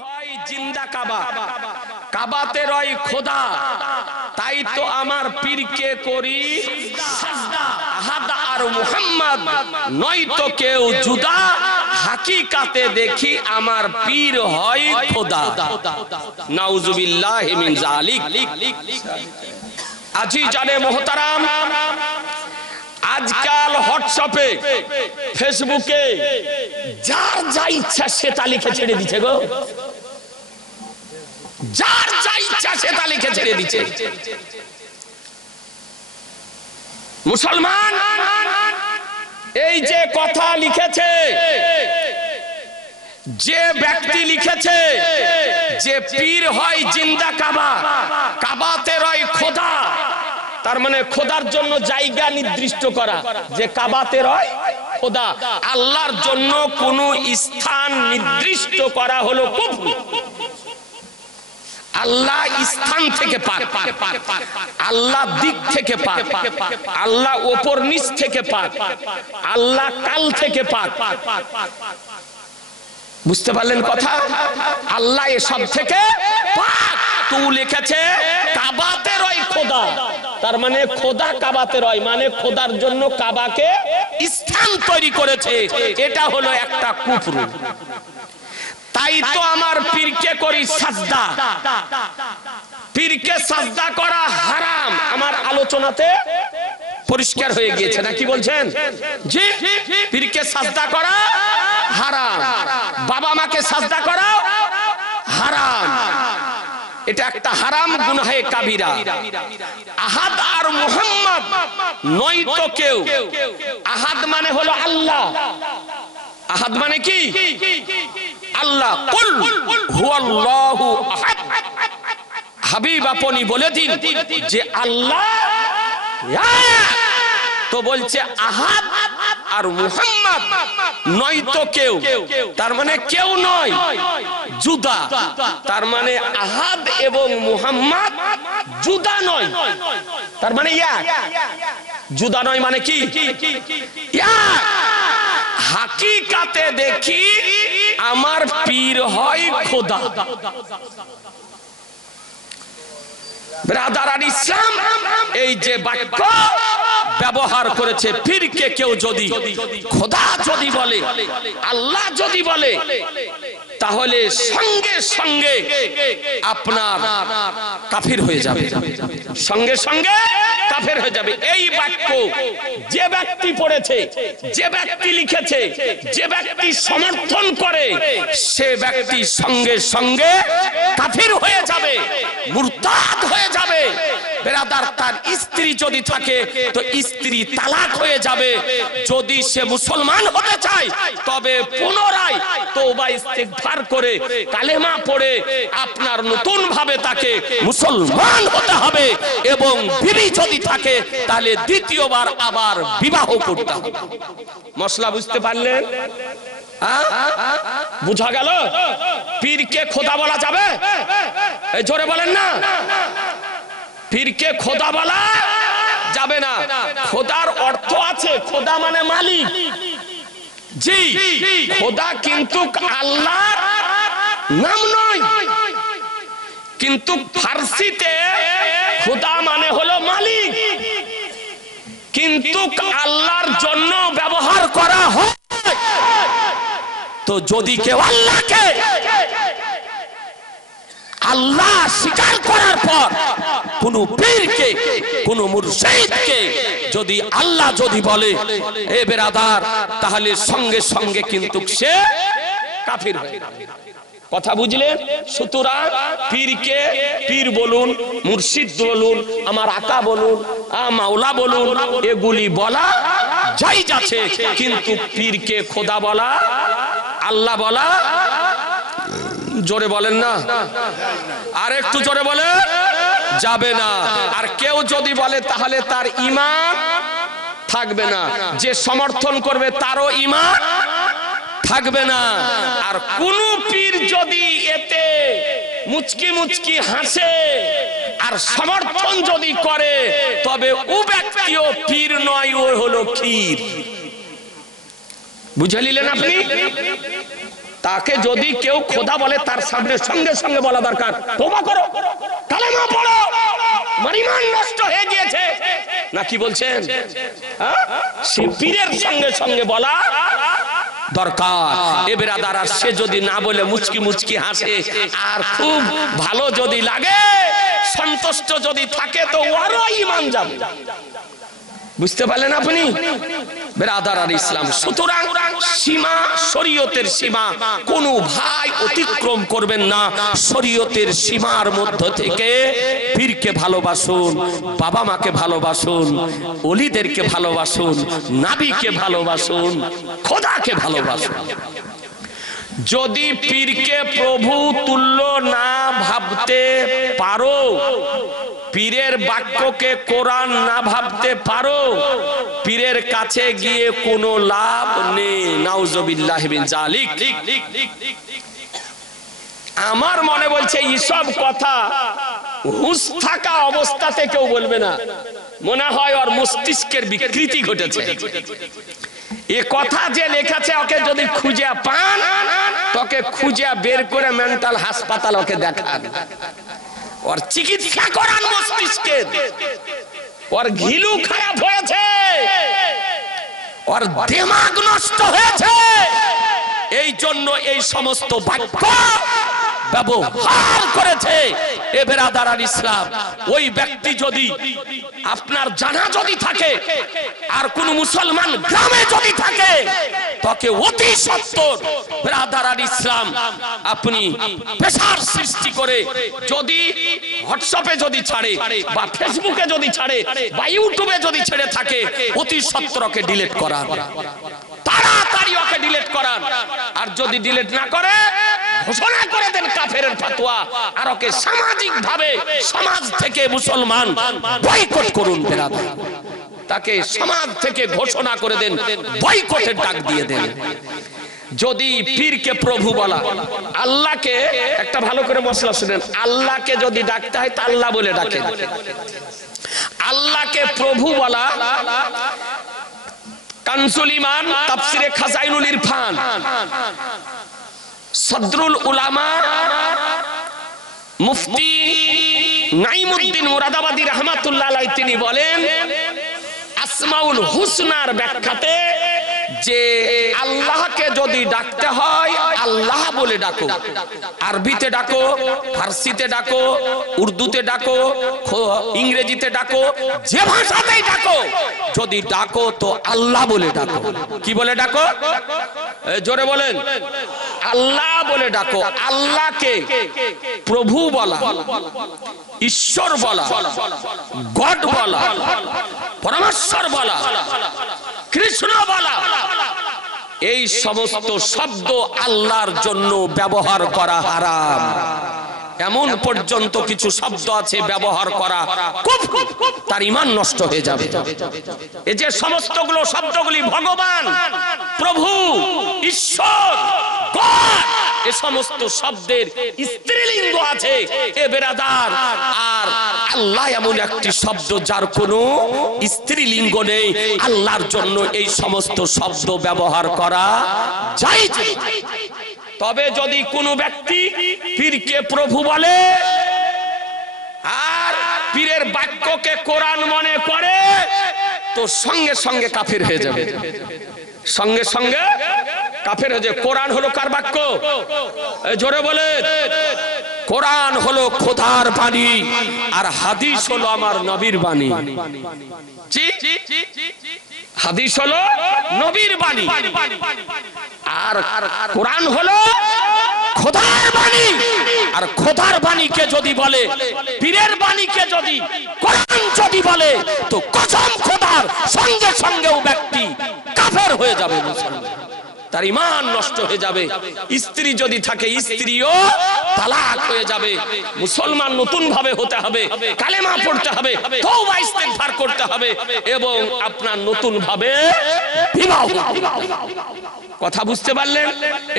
হয় জিন্দা কাবা, কাবাতে রয় খোদা, তাই তো আমার পীরকে করি সাজদা। আহাদ আর মুহাম্মদ নয় তো কেউ জুদা, হাকিকাতে দেখি আমার পীর হয় খোদা। নাউজুবিল্লাহি মিন যালিক। আজিজানে মোহতারাম, আজকাল হোয়াটসঅ্যাপে ফেসবুকে যার যা ইচ্ছা সে তা লিখে ছেড়ে দিচ্ছে গো, যার যা ইচ্ছা সে তা লিখে ছেড়ে দিচ্ছে। মুসলমান এই যে কথা লিখেছে, যে ব্যক্তি লিখেছে যে পীর হয় জিন্দা কাবা, কাবাতে রয় খোদা, তার মানে খোদার জন্য জায়গা নির্দিষ্ট করা, যে কাবাতে রয় খোদা, আল্লাহর জন্য কোন স্থান নির্দিষ্ট করা হলো কুফর। আল্লাহ স্থান থেকে পাক, আল্লাহ দিক থেকে পাক, আল্লাহ ওপর নিচ থেকে পাক, আল্লাহ কাল থেকে পাক। বুঝতে পারলেন কথা? আল্লাহ এসব থেকে পাক। তো লিখেছে কাবাতে রয় খোদা, তার মানে খোদা কাবাতে রয়, মানে খোদার জন্য কাবাকে স্থান তৈরি করেছে, এটা হলো একটা কুফর। তাই তো আমার পীরকে করি সাজদা, পীরকে সাজদা করা হারাম। আমার আলোচনাতে পরিষ্কার হয়ে গিয়েছে না কি বলছেন? জি, পীরকে সাজদা করা হারাম, বাবা মাকে সাজদা করা হারাম, এটা একটা হারাম গুনাহে কাবিরা। আহাদ আর মুহাম্মদ নয় তো কেউ, আহাদ মানে হলো আল্লাহ, আহাদ মানে কি? আল্লাহ। কুল হুয়াল্লাহু আহাদ, হাবিব আপনি বলে দিন যে আল্লাহ এক। তো বলছে আহাদ আর মুহাম্মদ নয় তো কেউ, তার মানে কেউ নয়, জুদা। তার মানে আহাদ এবং মুহাম্মদ জুদা নয়, তার মানে এক। জুদা নয় মানে কি? এক। হাকিকাতে দেখি আমার পীর হয় খোদা। ব্রাদার ইসলাম এই যে বাক্য ব্যবহার করেছে, পীরকে কেউ যদি খোদা যদি বলে, আল্লাহ যদি বলে, তাহলে সঙ্গে সঙ্গে আপনার কাফির হয়ে যাবে, সঙ্গে সঙ্গে কাফের হয়ে যাবে। এই বাক্য যে ব্যক্তি পড়েছে, যে ব্যক্তি লিখেছে, যে ব্যক্তি সমর্থন করে, সে ব্যক্তি সঙ্গে সঙ্গে কাফির হয়ে যাবে, মুরতাদ হয়ে যাবে। বেরাদার, তার স্ত্রী যদি থাকে তো স্ত্রী তালাক হয়ে যাবে। যদি সে মুসলমান হতে চায় তবে পুনরায় তওবা ইস্তিগফার করে কালেমা পড়ে আপনার নতুন ভাবে তাকে মুসলমান হতে হবে, এবং বিবি যদি থাকে তাহলে দ্বিতীয়বার আবার বিবাহ করতে হবে। মশলা বুঝতে পারলেন? বুঝা গেল? পীরকে খোদা বলা যাবে? এই জোরে বলেন না। পীরকে খোদা বলা যাবে না। খোদার অর্থ আছে, খোদা মানে মালিক। জি, খোদা কিন্তু আল্লাহর নাম নয়, কিন্তু ফার্সিতে খোদা মানে হলো মালিক, কিন্তু আল্লাহর জন্য ব্যবহার করা হয়। তো যদি কেউ আল্লাহকে আল্লাহ স্বীকার করার পর কোন পীরকে, কোন মুর্শিদকে যদি আল্লাহ যদি বলে, এ বেরাদার, তাহলে সঙ্গে সঙ্গে কিন্তু সে কাফির হয়ে যাবে। কথা বুঝলেন? সুতরাং পীরকে পীর বলুন, মুর্শিদ বলুন, আমার আকা বলুন, মাওলা বলুন, এগুলি বলা জায়েজ আছে, কিন্তু পীরকে খোদা বলা, আল্লাহ বলা, জোরে বলেন না, আর একটু জোরে বলে, যাবে না। আর কেউ যদি বলে তাহলে তার ঈমান থাকবে না, যে সমর্থন করবে তারও ঈমান থাকবে না। আর কোন পীর যদি এতে মুচকি মুচকি হাসে আর সমর্থন যদি করে, তবে ও ব্যক্তিও পীর নয়, ও হলো ক্ষীর। বুঝে নিলেন আপনি? তাকে যদি কেউ খোদা বলে তার সামনে সঙ্গে সঙ্গে বলা দরকার তওবা করো, কালেমা পড়ো, আমার ঈমান নষ্ট হয়ে গিয়েছে। না কি বলছেন? সে পীরের সঙ্গে সঙ্গে বলা দরকার। এ বেরাদার, আর সে যদি না বলে মুচকি মুচকি হাসে আর খুব ভালো যদি লাগে, সন্তুষ্ট যদি থাকে, তো ওরও ঈমান যাবে। বুঝতে পারলেন আপনি বেরাদার আর ইসলাম? সুতরাং সীমা, শরীয়তের সীমা কোন ভাই অতিক্রম করবেন না। শরীয়তের সীমার মধ্য থেকে পীরকে ভালোবাসুন, বাবা মাকে ভালোবাসুন, ওলিদেরকে ভালোবাসুন, নাবিকে ভালোবাসুন, খোদাকে ভালোবাসুন। যদি পীরকে প্রভু তুল্য না ভাবতে পারো, পীরের বাক্যকে কোরআন না ভাবতে পারো, পীরের কাছে গিয়ে কোনো লাভ নেই। নাউজুবিল্লাহি মিন যালিক। আমার মনে বলছে এইসব কথা হুঁশ থাকা অবস্থাতে কেউ বলবে না। মনে হয় ওর মস্তিষ্কের বিকৃতি ঘটেছে। এ কথা যে লেখাছে, ওকে যদি খুঁজে পান, তোকে খুঁজে বের করে মেন্টাল হাসপাতাল ওকে দেখান, ওর চিকিৎসা করান মস্তিষ্কের। ওর ঘিলু খারাপ হয়েছে, ওর দিমাগ নষ্ট হয়েছে। এই জন্য এই সমস্ত বাক্য ব্যবহার করেছে। এ বেরাদার আর ইসলাম, ওই ব্যক্তি যদি আপনার জানা যদি থাকে, আর কোন মুসলমান গ্রামে যদি থাকে, তাকে অতি সত্বর বেরাদার আর ইসলাম আপনি প্রেসার সৃষ্টি করে, যদি হোয়াটসঅ্যাপে যদি ছাড়ে, বা ফেসবুকে যদি ছাড়ে, বা ইউটিউবে যদি ছেড়ে থাকে, অতি সত্বর ওকে ডিলিট করান, তাড়াতাড়ি ওকে ডিলিট করান। আর যদি ডিলিট না করে, ঘোষণা করে দেন কাফেরের ফতোয়া, আর ওকে সামাজিক ভাবে সমাজ থেকে মুসলমান বয়কট করুন বেরাদার। তাকে সমাজ থেকে ঘোষণা করে দেন, বয়কটের ডাক দিয়ে দেন। যদি পীরকে প্রভু বলা, আল্লাহকে, একটা ভালো করে মশলা শুনেন, আল্লাহকে যদি ডাকতে হয় তা আল্লাহ বলে ডাকেন। আল্লাহকে প্রভু বলা, কানসুল ঈমান, তাফসিরে খাজাইনুল ইরফান, সদরুল উলামা মুফতি নাইমুদ্দিন মুরাদাবাদী রাহমাতুল্লাহ আলাইহি তিনি বলেন, আসমাউল হুসনার ব্যাখ্যাতে, যে আল্লাহকে যদি ডাকতে হয় আল্লাহ বলে ডাকো। আরবিতে ডাকো, ফার্সিতে ডাকো, উর্দুতে ডাকো, ইংরেজিতে ডাকো, যে ভাষাতেই ডাকো, যদি ডাকো তো আল্লাহ বলে ডাকো। কি বলে ডাকো? জোরে বলেন। আল্লাহ বলে ডাকো। আল্লাহকে প্রভু বলা, ঈশ্বর বলা, গড বলা, পরমেশ্বর বলা, কৃষ্ণ বলা, এই সমস্ত শব্দ আল্লাহর জন্য ব্যবহার করা হারাম। এমন পর্যন্ত কিছু শব্দ আছে ব্যবহার করা কুফর, তার ঈমান নষ্ট হয়ে যাবে। এই যে সমস্তগুলো শব্দগুলি ভগবান, প্রভু, ঈশ্বর, গড, এই সমস্ত শব্দের স্ত্রীলিঙ্গ আছে এ বেরাদার। আর আল্লাহ এমন একটি শব্দ যার কোনো স্ত্রীলিঙ্গ নেই। আল্লাহর জন্য এই সমস্ত শব্দ ব্যবহার করা জায়েজ। তবে যদি কোনো ব্যক্তি পীরকে প্রভু বলে আর পীরের বাক্যকে কোরআন মনে করে, তো সঙ্গে সঙ্গে কাফির হয়ে যাবে। সঙ্গে সঙ্গে কাফের হয়ে যাবে। কোরআন হলো কার বাক্য? জোরে বলে। কোরআন হলো খোদার বাণী, আর হাদিস হলো আমার নবীর বাণী। হাদিস হলো নবীর বাণী, আর কোরআন হলো খোদার বাণী। আর খোদার বাণীকে যদি বলে, পীরের বাণীকে যদি কোরআন যদি বলে, তো কসম খোদার, সঙ্গে সঙ্গেও ব্যক্তি কাফের হয়ে যাবে, তার ঈমান নষ্ট হয়ে যাবে। স্ত্রী যদি থাকে, স্ত্রীও তালাক হয়ে যাবে। মুসলমান নতুন ভাবে হতে হবে, কালেমা পড়তে হবে, তওবা ইস্তেগফার করতে হবে, এবং আপনার নতুন ভাবে বিবাহ। কথা বুঝতে পারলেন?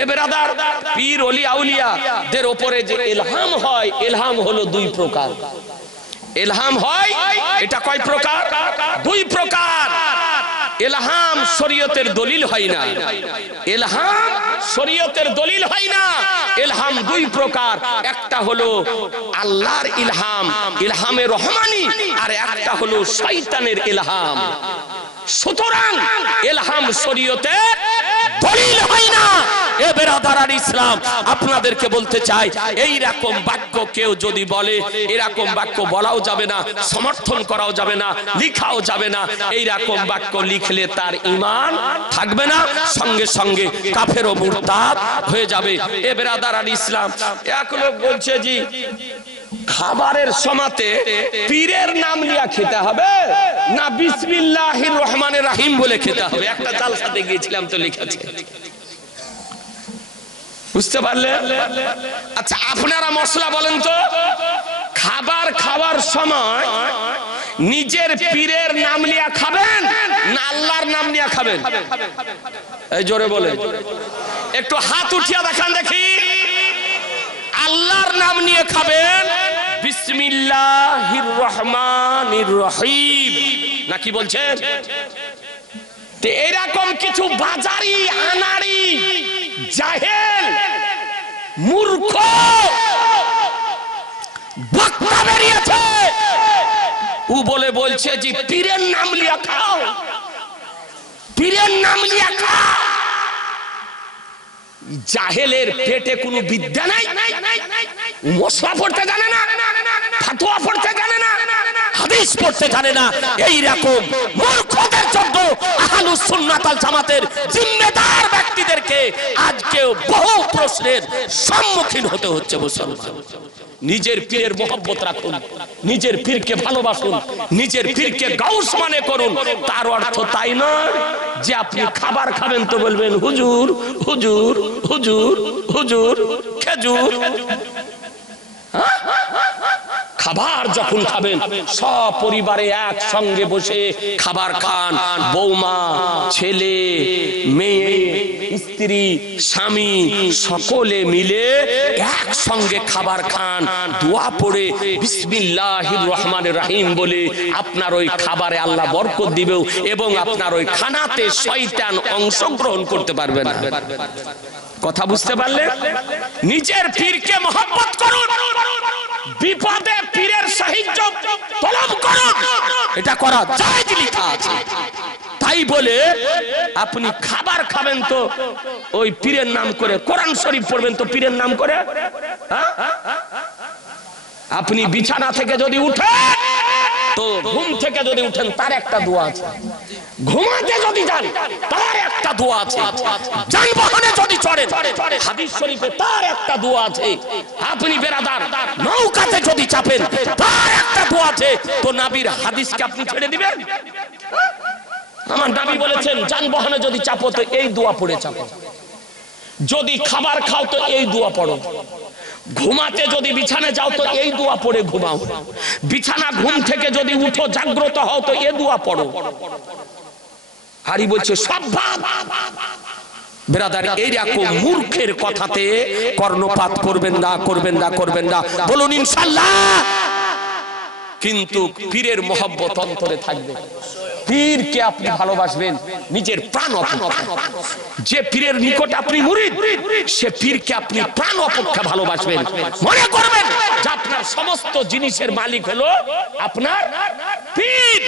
এ বেরাদার, পীর ওলি আউলিয়াদের উপরে যে ইলহাম হয়, ইলহাম হলো দুই প্রকার। ইলহাম হয়, এটা কয় প্রকার? দুই প্রকার। ইলহাম শরীয়তের দলিল হয় না, ইলহাম শরীয়তের দলিল হয় না। ইলহাম দুই প্রকার, একটা হলো আল্লাহর ইলহাম, ইলহামে রহমানি, আর একটা হলো শয়তানের ইলহাম। সুতরাং ইলহাম শরীয়তে দলিল হয় না। এ বেরাদার ইসলাম, আপনাদেরকে বলতে চাই, এই রকম বাক্য কেউ যদি বলে, এরকম বাক্য বলাও যাবে না, সমর্থন করাও যাবে না, লিখাও যাবে না। এই রকম বাক্য লিখলে তার ঈমান থাকবে না, সঙ্গে সঙ্গে কাফের ও মুরতাদ হয়ে যাবে। এ বেরাদার ইসলাম, এক লোক বলছে জি খাবারের সময়তে পীরের নাম লিয়া খেতে হবে না বিসমিল্লাহির রহমানির রহিম বলে খেতে হবে। একটা জালসাতে গিয়েছিলাম তো লিখেছে, বুঝতে পারলে? আচ্ছা আপনারা মশলা বলেন তো, খাবার খাওয়ার সময় নিজের পীরের নাম লিয়া খাবেন না আল্লাহর নাম লিয়া খাবেন? এই জোরে বলে, একটু হাত উঠিয়ে দেখান দেখি। আল্লাহর নাম নিয়ে খাবেন, বিসমিল্লাহির রহমানির রহিম, নাকি বলছেন? এরকম কিছু বাজারি আনাড়ি জাহেল মূর্খ বক্তা বেরিয়েছে, ও বলছে যে পীরের নাম লিয়া খাও, পীরের নাম লিয়া খাও। জাহেলের পেটে কোনো বিদ্যা নাই, মশলা পড়তে জানে না, ফাতোয়া পড়তে জানে না, হাদিস পড়তে জানে না। এই রকম মূর্খদের জন্য আহলুস সুন্নাত ওয়াল জামাতের জিম্মেদার ব্যক্তিদেরকে আজকে বহু প্রশ্নের সম্মুখীন হতে হচ্ছে। মুসলমান, নিজের পীরের মহব্বত রাখুন, নিজের পীরকে ভালোবাসুন, নিজের পীরকে গাউস মনে করুন। তার অর্থ তাই নয় যে আপনি খাবার খাবেন তো বলবেন হুজুর হুজুর হুজুর হুজুর খেজুর। খাবার যখন খাবেন সব পরিবারে একসঙ্গে বসে খাবার খান, বৌমা, ছেলে, মেয়ে, স্ত্রী, স্বামী সকলে মিলে একসঙ্গে খাবার খান, দোয়া পড়ে বিসমিল্লাহির রহমানির রহিম বলে আপনার ওই খাবারে আল্লাহ বরকত দিবে এবং আপনার ওই খানাতে শয়তান অংশগ্রহণ করতে পারবে না। কথা বুঝতে পারলে? নিজের পীরকে মহব্বত করুন, বিপদে পীরের সাহায্য তলব করুন, এটা করা জায়েজ লেখা আছে। তাই বলে আপনি খাবার খাবেন তো ওই পীরের নাম করে, কোরআন শরীফ পড়বেন তো পীরের নাম করে। আপনি বিছানা থেকে যদি উঠেন তো ঘুম থেকে যদি উঠেন তার একটা দোয়া আছে, ঘুমাতে যদি যান তার একটা দোয়া আছে, যানবাহনে যদি চড়েন হাদিস শরীফে তার একটা দোয়া আছে, আপনি বেরাদার নৌকাতে যদি চাপেন তার একটা দোয়া আছে। তো নবীর হাদিসকে আপনি ছেড়ে দিবেন? আমার নবী বলেছেন যানবাহনে যদি চাপো তো এই দোয়া পড়ে চাপো, যদি খাবার খাও তো এই দোয়া পড়ো, ঘুমাতে যদি বিছানা যাও তো এই দোয়া পড়ে ঘুমাও, বিছানা ঘুম থেকে যদি উঠো জাগ্রত হও তো এই দোয়া পড়ো। হারি বলছে সব বেরাদার এইরকম মূর্খের কথাতে কর্ণপাত করবেন না, করবেন না, করবেন না, বলুন ইনশাআল্লাহ। কিন্তু পীরের মহব্বত অন্তরে থাকবে, পীরকে আপনি ভালোবাসবেন নিজের প্রাণ অপেক্ষা। যে পীরের নিকট আপনি মুরিদ সে পীরকে আপনি প্রাণ অপেক্ষা ভালোবাসবেন। মনে করবেন যে আপনার সমস্ত জিনিসের মালিক হলো আপনার পীর।